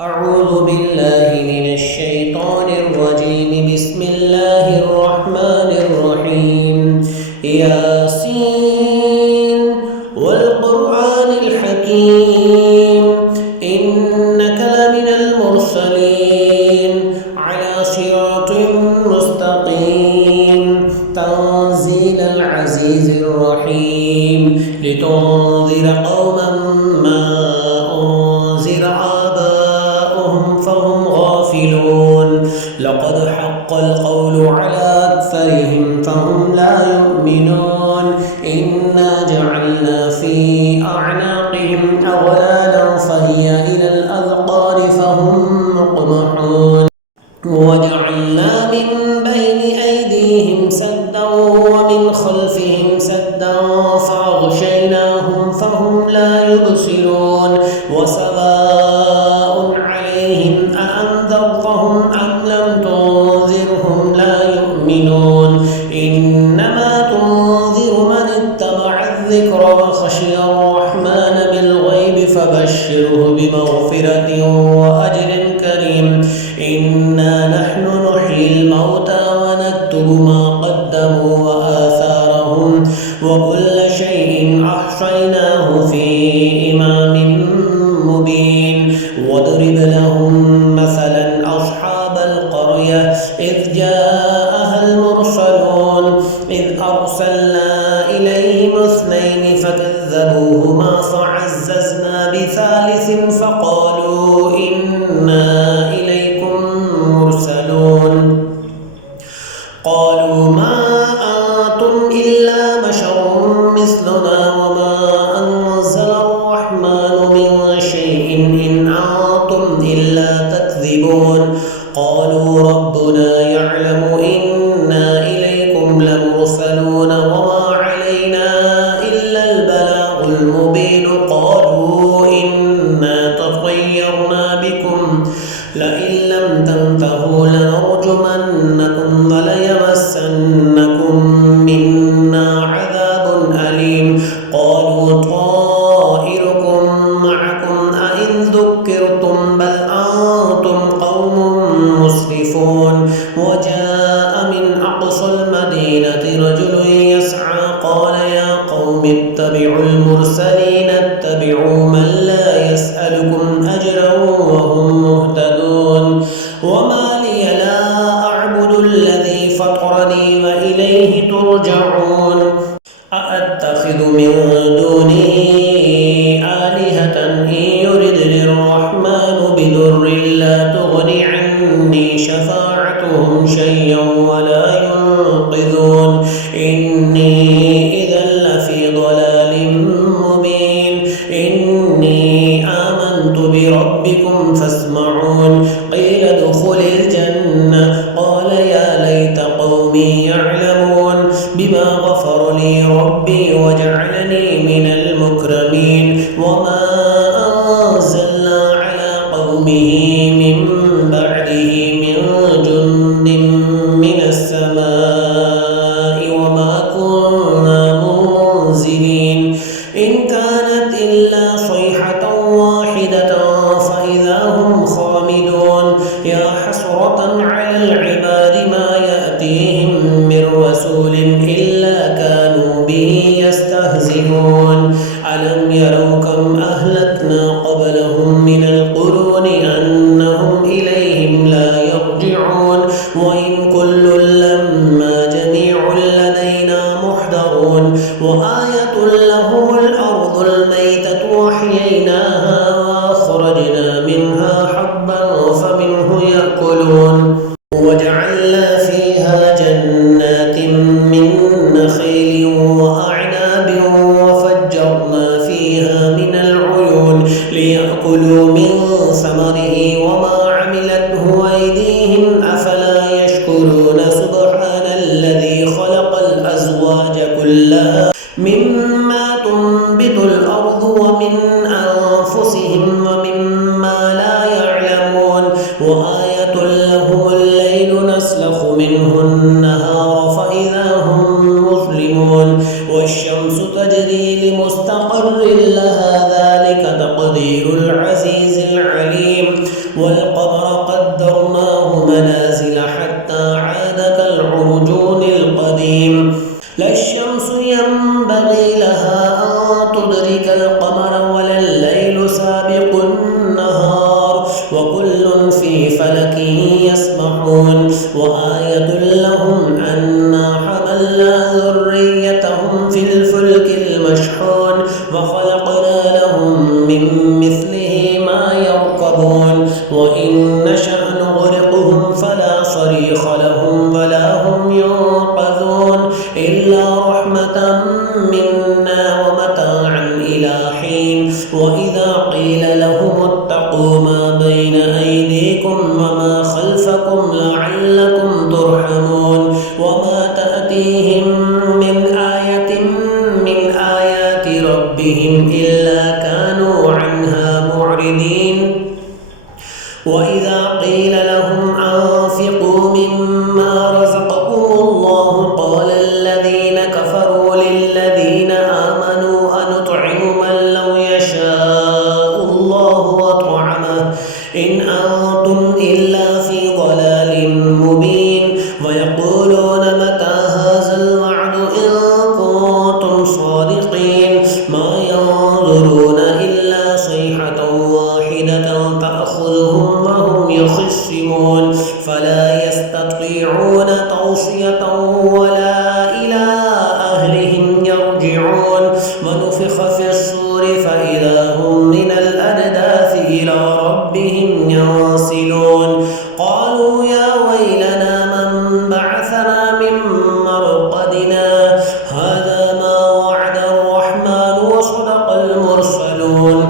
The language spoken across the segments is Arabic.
أعوذ بالله من الشيطان الرجيم. بسم الله الرحمن الرحيم. ياسين والقرآن الحكيم إنك لمن المرسلين على صراط مستقيم تنزيل العزيز الرحيم لتنذر قوما ما أنذر آباؤهم فهم غافلون لقد حق القول على أكثرهم فهم لا يؤمنون إنا جعلنا في أعناقهم أغلالا فهي إلى الأذقان فهم مقمحون وجعلنا من بين أيديهم سدا ومن خلفهم سدا فأغشيناهم فهم لا يبصرون وسواء عليهم أأنذرتهم أم لم تنذرهم لا يؤمنون إنما تنذر من اتبع الذكر وخشي الرحمن بالغيب فبشره بمغفرة وأجر كريم إنا نحن نحيي الموتى ونكتب ما قدموا وآثارهم وكل شيء أحصيناه في إمام مبين واضرب لهم مثلا أصحاب القرية إذ جاءها المرسلون إذ أرسلنا إليهم اثنين فكذبوهما فعززنا بثالث فقالوا إنا إليكم مرسلون قالوا ما أنتم إلا بشر مثلنا وما أنزل الرحمن من شيء إن أنتم إلا تكذبون قالوا ربنا يعلم إنا إليكم لمرسلون وما علينا إلا البلاغ المبين قالوا إنا تطيرنا بكم لئن لم تنتهوا لنرجمنكم وليمسنكم منا عذاب أليم قالوا طائركم معكم أئن ذكرتم بل أنتم قوم مسرفون وجاء من أقصى المدينة رجل يسعى قال يا قوم اتبعوا المرسلين اتبعوا من لا يسألكم أجرا وهم مهتدون وما لي لا أعبد الذي فطرني وإليه ترجعون أأتخذ من دونه آلهة إن يردني الرحمن بضر لا تغن عني شفاعتهم شيئا ولا ينقذون إني إذا لفي ضلال مبين إني آمنت بربكم فاسمعون قيل ادخل الجنة قال يا ليت قومي يعلمون بما غفر لي ربي وجعلني من المكرمين وما أنزلنا على قومه من بعده من جند من السماء وما كنا منزلين إن كانت إلا صيحة واحدة فإذا هم خامدون يا حسرة على العباد ما يأتيهم من رسول إلا كانوا به يستهزئون ألم يروا كم أهلكنا قبلهم من القرون أنهم إليهم لا يرجعون وإن كل لما جميع لدينا محضرون وآية لهم الأرض الميتة وأحييناها وأخرجنا منها حبا فمنه يأكلون وجعلنا فيها جنات من نخيل وأعناب وفجرنا فيها من العيون ليأكلوا من ثمره وما عملته أيديهم أفلا يشكرون سبحان الذي خلق الأزواج كلها مما تنبت الأرض ومن أنفسهم ومما لا يعلمون وآية لهم الليل نسلخ منه النهار فإذا هم مظلمون والشمس تجري لمستقر لها ذلك تقدير العزيز العليم والقمر قدرناه منازل حتى عاد كالعرجون القديم لا الشمس ينبغي لها أن تدرك القمر ولا الليل سابق النهار وكل في فلك يسبحون وآية لهم أنا حملنا ذريتهم في الفلك المشحون وخلقنا لهم من مثله ما يركبون وإن نشأ نغرقهم فلا صريخ لهم ولا هم ينقذون إلا رحمة منا ومتاعا إلى حين وإذا قيل لهم اتقوا ما بين أيديكم وما خلفكم لعلكم ترحمون وما تأتيهم من آية من آيات ربهم إلا كانوا عنها معرضين وإذا قيل لهم أنفقوا مما رزقكم الله قال الذين كفروا للذين آمنوا أنطعم من لو يشاء الله أطعمه إن أنتم إلا في ضلال مبين ويقولون متى هذا الوعد إن كنتم صادقين ما ينظرون إلا صيحة واحدة تأخذهم وهم يخصمون فلا يستطيعون توصية ولا إلى أهلهم يرجعون ونفخ في الصور فإذا هم من الأجداث إلى ربهم ينسلون قالوا يا ويلنا من بعثنا من مرقدنا هذا ما وعد الرحمن وصدق المرسلون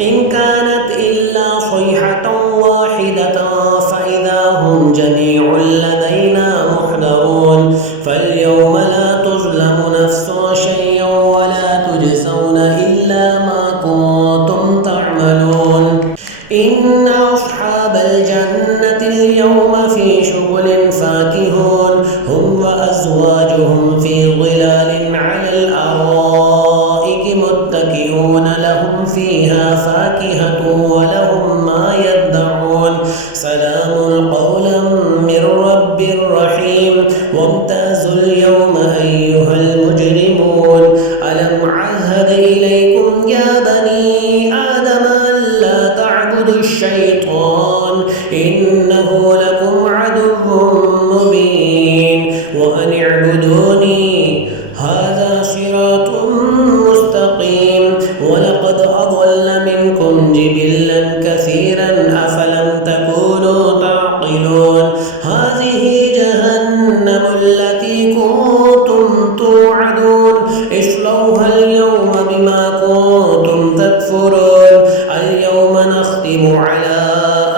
إن كانت إلا صيحة واحدة فإذا هم جميع لدينا محضرون فاليوم لا تظلم نفس شيئا ولا تجزون إلا ما كنتم تعملون إن أصحاب الجنة اليوم في شغل فاكهون هم وأزواجهم في ظلال على الأرائك متكئون لهم فيها فاكهة ولهم ما يدعون سلام قولا من رب رحيم وامتازوا اليوم أيها المجرمون ألم عهد إليكم يا بني آدم ألا تعبدوا الشيطان إنه لكم عدو مبين وأن اعبدوني هذا صراط مستقيم ولقد أضل منكم جبلا كثيرا أفلم تكونوا تعقلون هذه جهنم التي كنتم توعدون اصلوها اليوم بما كنتم تكفرون اليوم نختم على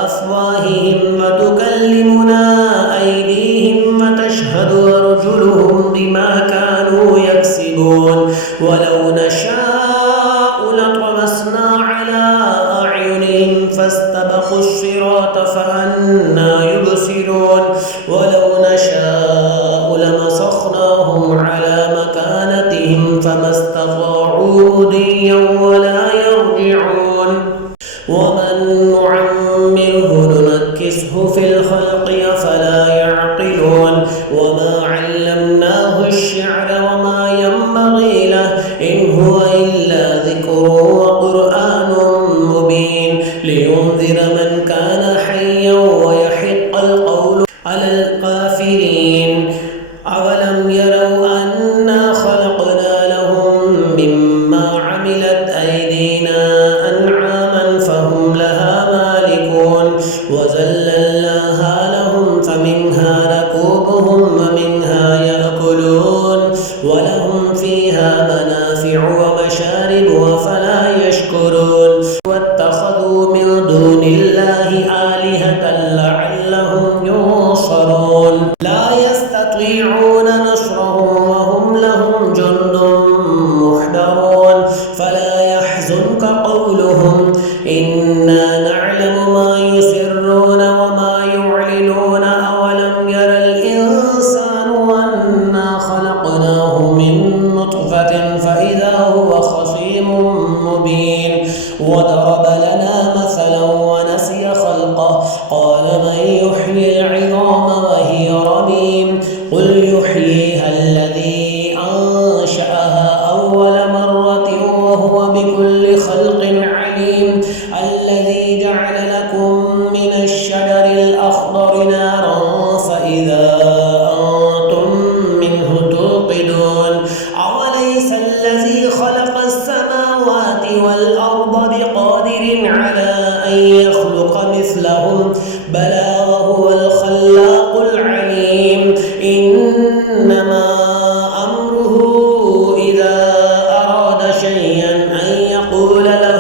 أفواههم وتكلمنا أيديهم وتشهد أرجلهم بما كانوا يكسبون ولو نشاء لطمسنا على أعينهم فاستبقوا الصراط فأنى يبصرون ولو نشاء لمسخناهم على مكانتهم فما استطاعوا مضيا ولا يرجعون ومن نعمره ننكسه في الخلق أفلا يعقلون وما علمناه الشعر وما ينبغي له إن هو إلا ذكر وقرآن مبين لينذر من كان حيا ويحق القول على الكافرين أولم يروا أنا خلقنا لهم مما عملت أيدينا أنعاما فهم لها مالكون وذللناها لهم فمنها ركوبهم ومنها يأكلون ولهم فيها منافع ومشارب وفلا يشكرون واتخذوا من دون الله آلهة لعلهم ينصرون لا يستطيعون نصرهم وهم لهم جند محضرون فلا يحزنك قولهم إنا نعلم ما يسرون وما يعلنون أولم ير الإنسان أنا خلقناه من نطفة فإذا هو خصيم مبين وضرب لنا مثلا ونسي خلقه الأرض بقادر على أن يخلق مثلهم بلى وهو الخلاق العليم إنما أمره إذا أراد شيئا أن يقول له